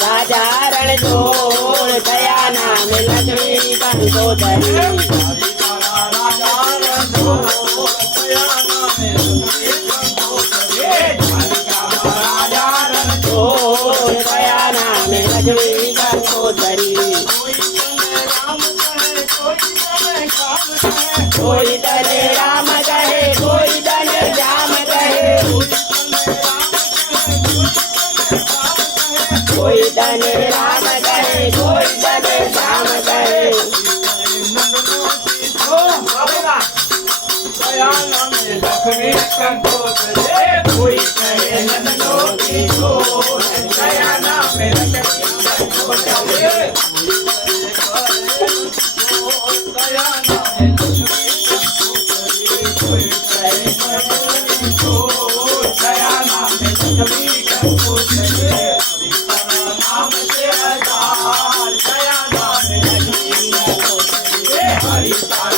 રાજા રણ દયા નામે લક્ષ્મી કંદોદરી करी कोई तन राम कहे कोई तन राम कहे कोई तन नंदो की Party, party.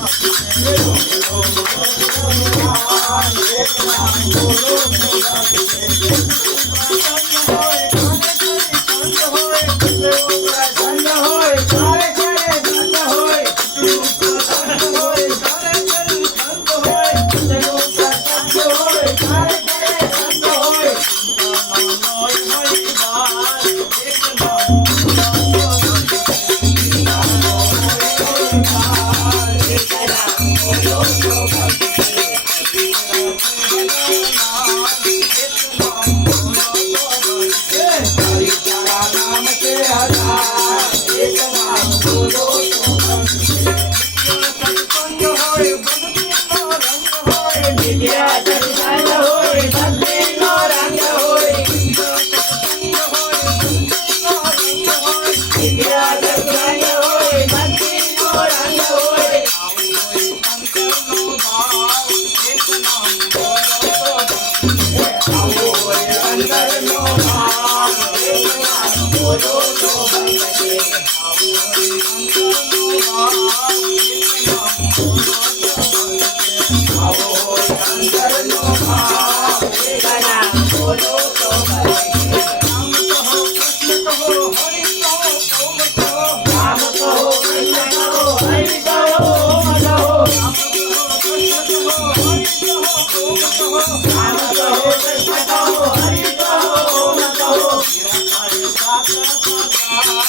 Thank you. ఏకమా Oh,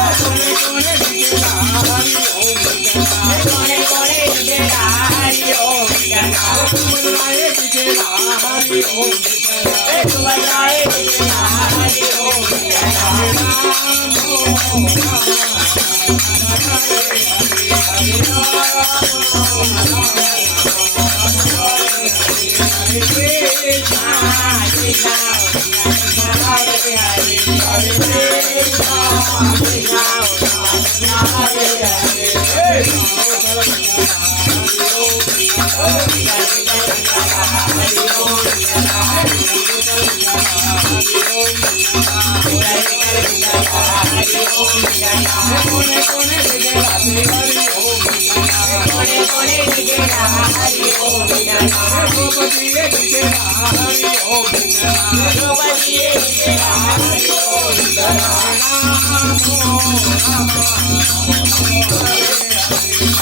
Hey!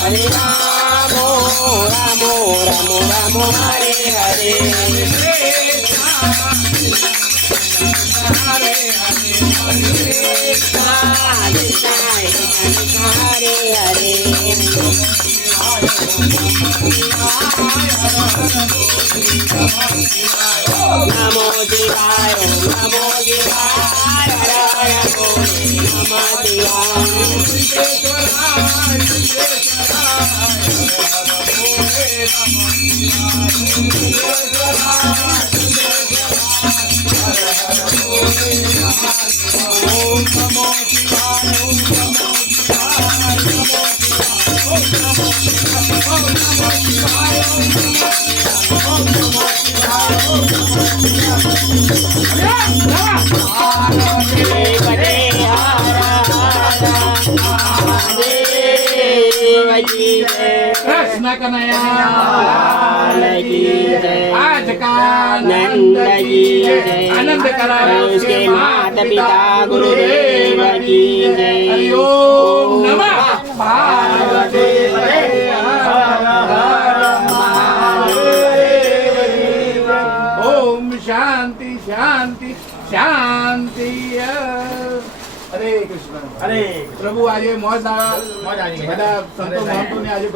Hare Ramo, Ramo, Ramo, Ramo, Hare Hare. Hare Krishna, Hare Krishna, Hare Hare. Namo Shivaya, Namo Shivaya, Namo Shivaya. Hare Hare Hare Hare Krishna Kanhaiya आज का नंद आनंद करा उसके माता पिता गुरुदेव પ્રભુ આજે મોજ મોજ આવી. બધા સંતો મહંતોને આજે